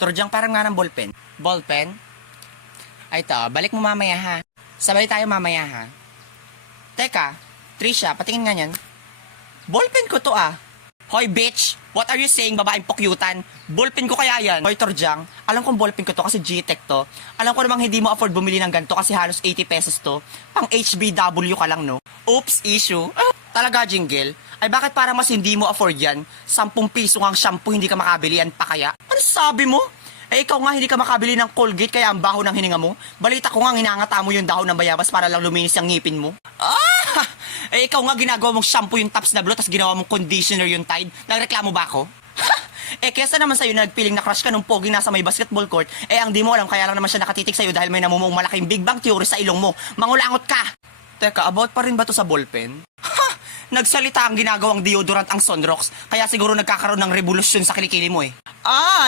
Turdyang parang nga ng ballpen. Ballpen? Ay to, balik mo mamaya ha. Sabay tayo mamaya ha. Teka, Trisha, patingin nga yan. Ballpen ko to ah. Hoy bitch, what are you saying, babaeng pokyutan? Ballpen ko kaya yan. Hoy Turdyang, alam kong ballpen ko to kasi G-Tech to. Alam ko namang hindi mo afford bumili ng ganito kasi halos 80 pesos to. Pang HBW ka lang no. Oops, issue. Talaga Jingle? Ay bakit parang mas hindi mo afford yan? 10 piso ang shampoo hindi ka makabili, yan pa kaya? Ano sabi mo? Eh ikaw nga hindi ka makabili ng Colgate kaya ang baho ng hininga mo? Balita ko nga hinangata mo yung dahon ng bayabas para lang luminis ang ngipin mo. Eh ikaw nga ginagawa mong shampoo yung Tops na Blue tapos ginawa mong conditioner yung Tide. Nagreklamo ba ako? Eh kesa naman sa'yo na nagpiling na crush ka nung pogi nasa may basketball court, eh ang di mo alam kaya lang naman siya nakatitik sa'yo dahil may namumuong malaking Big Bang Theory sa ilong mo. Mangulangot ka! Teka, about pa rin ba to sa ballpen? Nagsalita ang ginagawang deodorant ang Sunrox, kaya siguro nagkakaroon ng revolusyon sa kilikili mo eh.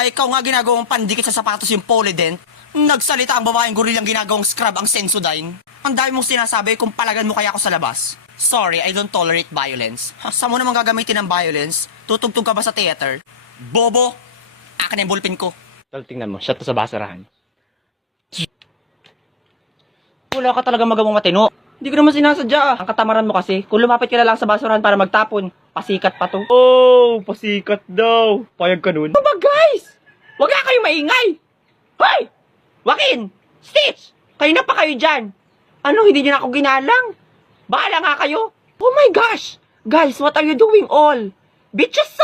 Ikaw nga ginagawang pandikit sa sapatos yung Polydent. Nagsalita ang babaeng gorilang ginagawang scrub ang Sensodyne. Ang dami mong sinasabi kung palagan mo kaya ako sa labas. Sorry, I don't tolerate violence. Saan mo naman gagamitin ng violence? Tutugtog ka ba sa theater? Bobo! Akin na yung ballpen ko. Tol, tingnan mo, shot to sa basurahan. Wala ka talaga magawang matino. Hindi ko naman sinasadya. Ang katamaran mo kasi, kung lumapit ka na lang sa basurahan para magtapon, pasikat pa to. Oh, pasikat daw. Payag ka nun? Ba guys? Huwag nga kayo maingay! Hoy! Joaquin! Stitch! Kayo na pa kayo dyan! Ano, hindi niyo na ako ginalang? Bahala nga kayo! Oh my gosh! Guys, what are you doing all? Bitches,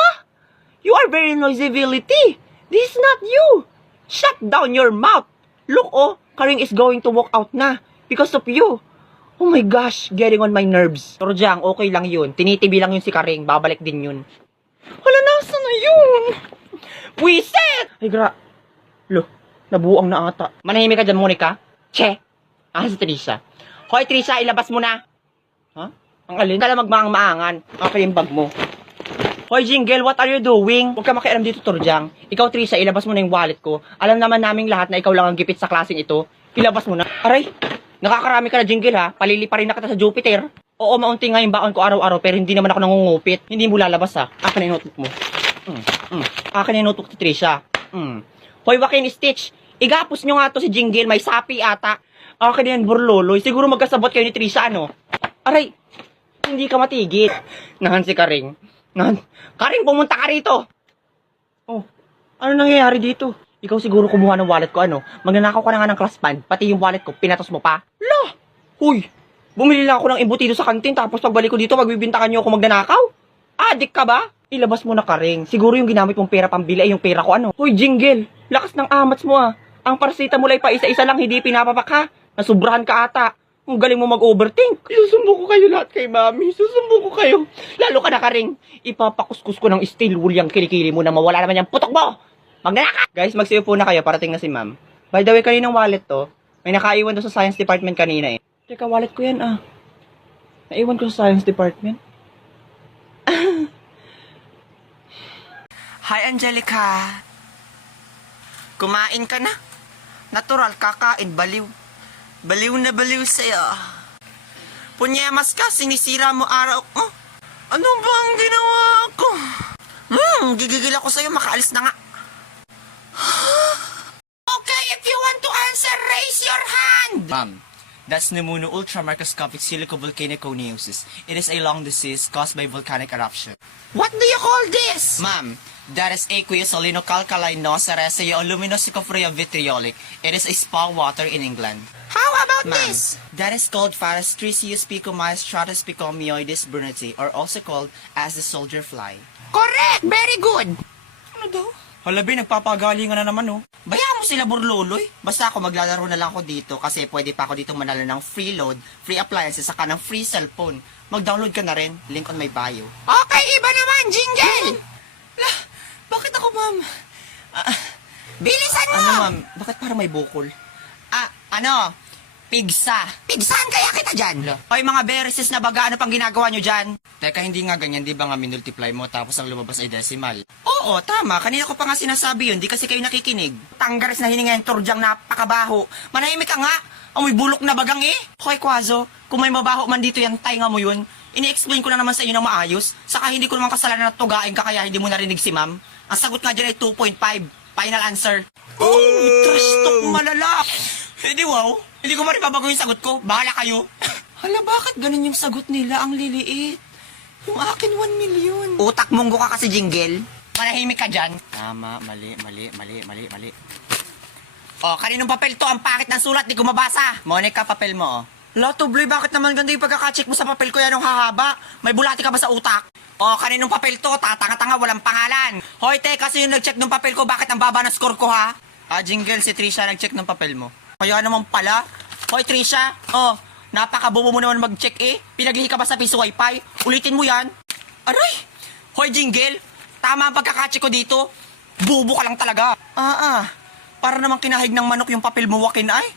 You are very noisability! This is not you! Shut down your mouth! Look, Karing is going to walk out na because of you. Oh my gosh, getting on my nerves. Pero Jang, okay lang yun. Tinitibi lang yun si Karing, babalik din yun. Hala, nasa na yun? Wiset! Ay, Lo, nabuang na ata. Manahimik ka dyan, Monica. Che! Si Trisha. Hoy, Trisha, ilabas mo na. Ang alin? Kala magmaang-maangan. Okay yung bag mo. Hoy, Jingle, what are you doing? Huwag ka makialam dito, Turdyang. Ikaw, Trisha, ilabas mo na yung wallet ko. Alam naman naming lahat na ikaw lang ang gipit sa klaseng ito. Ilabas mo na. Aray, nakakarami ka na, Jingle, ha? Palili pa rin na kita sa Jupiter. Oo, maunti nga yung baon ko araw-araw, pero hindi naman ako nangungupit. Hindi mo lalabas, ha? Akin na yung notebook mo. Akin na yung notebook ni Trisha. Hoy, Joaquin, Stitch, igapos nyo nga to si Jingle. May sapi ata. Akin na yan, Burloloy. Siguro magkasabot kayo ni Trisha, ano? Aray, hindi ka matigit. Nahan si Karing. Karing, pumunta ka rito! Oh, ano nangyayari dito? Ikaw siguro kumuha ng wallet ko, ano? Magnanakaw ka na nga ng class band, pati yung wallet ko, pinatos mo pa? Lah! Huy! Bumili lang ako ng embutido sa kantin, tapos pagbalik ko dito, magbibintakan niyo ako magnanakaw? Adik ka ba? Ilabas mo na, Karing. Siguro yung ginamit mong pera pambili ay yung pera ko, ano? Huy, Jingle! Lakas ng amats mo, Ang paracetamol ay pa isa-isa lang, hindi pinapapak, ha? Nasubrahan ka ata. Ang galing mo mag-overthink. Susumbo ko kayo lahat kay Mami. Susumbo ko kayo. Lalo ka na, Karing. Ipapakuskus ko ng steel wool yung kilikili mo na mawala naman yung putok mo. Magnanaka! Guys, magsiupo na kayo. Parating na si Ma'am. By the way, kaninang wallet to? May nakaiwan to sa Science Department kanina eh. Teka, wallet ko yan Naiwan ko sa Science Department. Hi, Angelica. Kumain ka na? Natural, kakain, baliw. Baliw na baliw sa'yo. Punyemas ka, sinisira mo araw ko. Ano ba ang ginawa ko? Gigigil ako sa'yo, makaalis na nga. Okay, if you want to answer, raise your hand! Ma'am, that's pneumono ultramicroscopic silicovolcaniconiosis. It is a lung disease caused by volcanic eruption. What do you call this? Ma'am, that is aqueous salinocalcalinoceresia luminosicophoria vitriolic. It is a spa water in England. How about this? That is called Pharostriceus picomystratus picomioides bruneti, or also called as the soldier fly. Correct! Very good! Ano daw? Halabi, nagpapagalingan na naman, Bayaan mo sila, Burloloy. Basta ako maglalaro na lang ako dito kasi pwede pa ako dito manalo ng free load, free appliances, saka ng free cellphone. Mag-download ka na rin. Link on my bio. Okay, iba naman, Jingle! Bakit ako, ma'am? Bilisan mo! Ano, ma'am? Bakit parang may bukol? Pigsa. Pigsahan kaya kita dyan? Hoy, mga bereses na baga, ano pang ginagawa nyo dyan? Teka, hindi nga ganyan, di ba nga minultiply mo tapos ang lumabas ay decimal? Oo, tama. Kanina ko pa nga sinasabi yun, di kasi kayo nakikinig. Tanggares na hininga yung Turdyang napakabaho. Manahimik ka nga. Amoy bulok na bagang eh. Hoy, Kwazo, kung may mabaho man dito yan, tainga mo yun. Ini-explain ko na naman sa inyo ng maayos. Saka hindi ko naman kasalanan na tugain ka kaya hindi mo narinig si ma'am. Ang sagot nga dyan ay 2.5. Final answer. Oh, trash talk malala. Hindi wow. Hindi ko pa rin babago yung sagot ko. Bahala kayo. Hala, bakit ganun yung sagot nila? Ang liliit. Yung akin 1 million. Utak monggo ka kasi, Jingle. Manahimik ka dyan. Tama, mali. Oh, kaninong papel to? Ang pakit ng sulat, di ko mabasa. Monica, papel mo, oh. Lato, Bloy, bakit naman ganda yung pagkakacheck mo sa papel ko yan ng hahaba? May bulati ka ba sa utak? Oh, kaninong papel to? Tatanga-tanga, walang pangalan. Hoy, te, kasi yung nag-check ng papel ko, bakit ang baba ng score ko, ha? Jingle, si Trisha nag-check ng papel mo. Kaya naman pala. Hoy, Trisha, oh, napakabobo mo naman mag-check eh. Pinaglihi ka ba sa piso wifi? Ulitin mo yan. Aray! Hoy, Jingle, tama ang pagkakacheck ko dito. Bubo ka lang talaga. Para naman kinahig ng manok yung papel mo, Wakin, ay.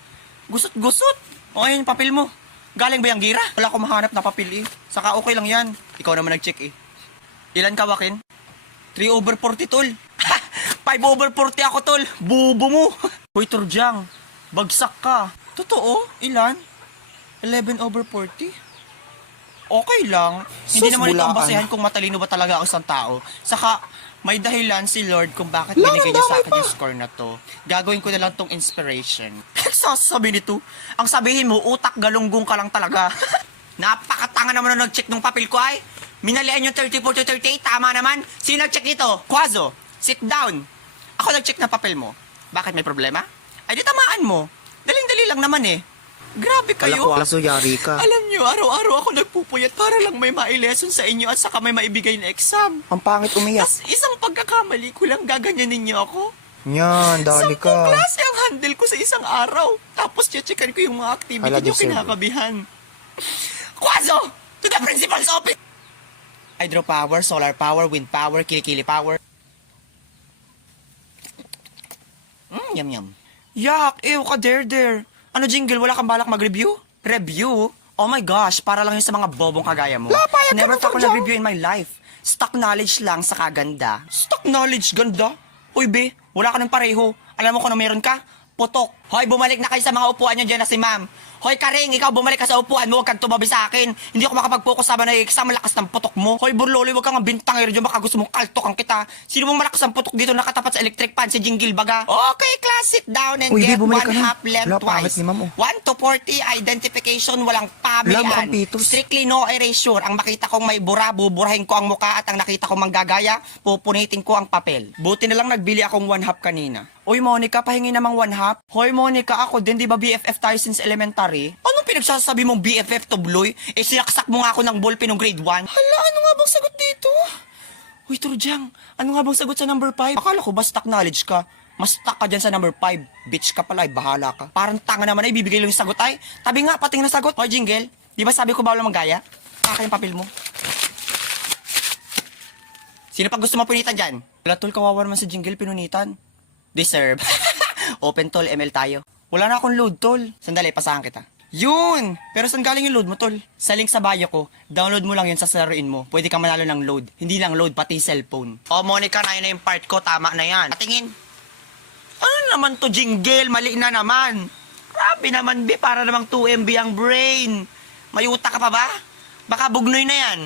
Gusot-gusot. O, ayun, papel mo. Galing ba yung gira? Wala ko mahanap na papel eh. Saka okay lang yan. Ikaw naman nag-check eh. Ilan ka, Wakin? 3/40, tol. 5/40 ako, tol. Bubo mo. Hoy, Turjang. Bagsak ka. Totoo? Ilan? 11/40? Okay lang. Hindi naman ito ang basehan kung matalino ba talaga ako isang tao. Saka, may dahilan si Lord kung bakit binigay niya sa akin yung score na to. Gagawin ko na lang tong inspiration. Sasabi nito, ang sabihin mo, utak galunggong ka lang talaga. Napakatanga naman na nag-check ng papel ko ay. Minalian yung 34-38, tama naman. Sino nag-check dito? Quazo, sit down. Ako nag-check ng papel mo. Bakit may problema? Ay di tamaan mo. Daling-dali lang naman eh. Grabe kayo. yari ka. Alam nyo, araw-araw ako nagpupuyat para lang may ma-lesson sa inyo at saka may maibigay na exam. Ang pangit umiyak. Tas isang pagkakamali ko lang gaganyanin niyo ako. Yan, dali 10 ka. klase ang handle ko sa isang araw. Tapos checkan ko yung mga activity Hala, niyo deserve. kinakabihan. Quazo! To the principal's office! Hydro power, solar power, wind power, kilikili power. Yum. Yak, ew ka, der. Ano, Jingle, wala kang balak mag-review? Review? Oh my gosh, para lang yun sa mga bobong kagaya mo. Never pa ako nag-review in my life. Stock knowledge lang sa kaganda. Stock knowledge, ganda? Uy, be, wala ka ng pareho. Alam mo kung ano meron ka? Putok. Hoy, bumalik na kayo sa mga upuan nyo dyan na si ma'am. Hoy, Karing, ikaw bumalik ka sa upuan mo, huwag kang tumabi sa akin. Hindi ako makapag-focus sa manay exam, malakas ng putok mo. Hoy, Burloli, huwag kang bintangero dyan, baka gusto mong kaltokan kita. Sino mong malakas ang putok dito nakatapat sa electric fan, si Jingle Baga? Okay, class, sit down and Uy, get di, bumalik ka one na. half length Wala, pangit twice. ni ma'am, oh. 1 to 40, identification, walang pabian. Wala, mukhang pitos. Strictly no erasure. Ang makita kong may bura, buburahin ko ang muka at ang nakita kong manggagaya, pupunitin ko ang papel. Buti na lang nagbili akong 1 half kanina. Uy, Monica, pahingi namang 1 half. Hoy, Monica, ako din, di ba BFF tayo since elementary? Anong pinagsasabi mong BFF to, Bloy? Eh, sinaksak mo nga ako ng ballpen ng grade 1. Hala, ano nga bang sagot dito? Uy, Turjang, ano nga bang sagot sa number 5? Akala ko ba stock knowledge ka? Mas stuck ka dyan sa number 5. Bitch ka pala, bahala ka. Parang tanga naman ay bibigay lang yung sagot ay. Tabi nga, pating na sagot. Hoy, Jingle, di ba sabi ko bawal manggaya? Kaka yung papel mo. Sino pa gusto mo punitan dyan? Wala, tol, kawawa naman si Jingle, pinunitan. Deserve. Open, tol, ML tayo. Wala na akong load, tol. Sandali, pasahan kita. Yun! Pero saan galing yung load mo, tol? Sa link sa bio ko, download mo lang yun sa laruin mo. Pwede ka manalo ng load. Hindi lang load, pati cellphone. Oh, Monica, na yun na yung part ko. Tama na yan. Patingin. Ano naman to, Jingle? Mali na naman. Grabe naman, be. Para namang 2 MB ang brain. May utak ka pa ba? Baka bugnoy na yan.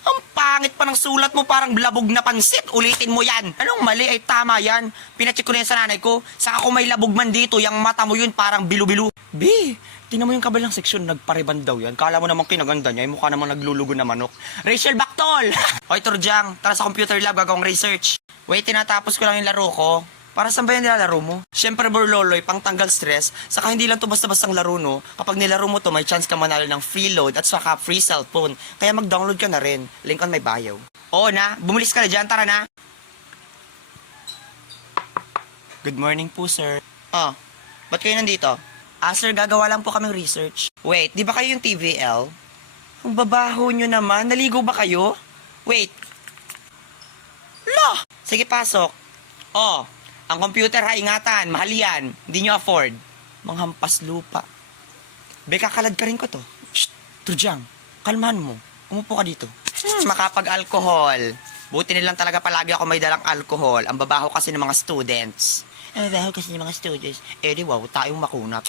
Ang pangit pa ng sulat mo, parang labog na pansit. Ulitin mo yan. Anong mali? Ay tama yan. Pinacheck ko na yan sa nanay ko. Saka kung may labog man dito, yung mata mo yun parang bilu-bilu. B, tingnan mo yung kabilang seksyon, nagpariban daw yan. Kala mo namang kinaganda niya, yung mukha namang naglulugo na manok. Rachel Bactol! Hoy, Turjang, tara sa computer lab, gagawang research. Wait, tinatapos ko lang yung laro ko. Para saan ba yung nilalaro mo? Siyempre, Burloloy, pang tanggal stress. Saka hindi lang to basta-bastang laro, no? Kapag nilaro mo to, may chance ka manalo ng free load at saka free cellphone. Kaya mag-download ka na rin. Link on my bio. Oo na, bumulis ka na dyan, tara na. Good morning po, sir. Oh, ba't kayo nandito? Sir, gagawa lang po kaming research. Wait, di ba kayo yung TVL? Ang babaho nyo naman, naligo ba kayo? Wait. Lo! Sige, pasok. Oh, ang computer ha, ingatan, mahal yan. Hindi nyo afford. Manghampas lupa. Beka, kalad ka rin ko to. Shh, Turjang, kalmahan mo. Umupo ka dito. Makapag-alcohol. Buti nilang talaga palagi ako may dalang alcohol. Ang babaho kasi ng mga students. Ang babaho kasi ng mga students. Eh di wow, tayong makunat.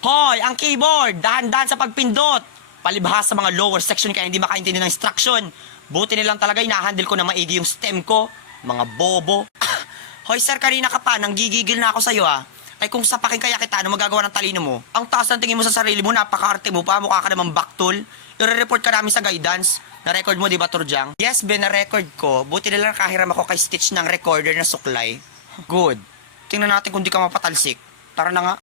Hoy, ang keyboard! Dahan-dahan sa pagpindot! Palibhas sa mga lower section kaya hindi makaintindi ng instruction. Buti nilang talaga inahandle ko na maigi yung stem ko. Mga bobo. Hoy sir, kanina ka pa, nanggigigil na ako sa'yo ah. Ay kung sapakin kaya kita, ano magagawa ng talino mo? Ang taas ng tingin mo sa sarili mo, napaka-arte mo pa, mukha ka namang baktol. I-report ka namin sa guidance. Na-record mo, di ba, Turjang? Yes, Ben, na-record ko. Buti na lang nakahiram ako kay Stitch ng recorder na suklay. Good. Tingnan natin kung di ka mapatalsik. Tara na nga.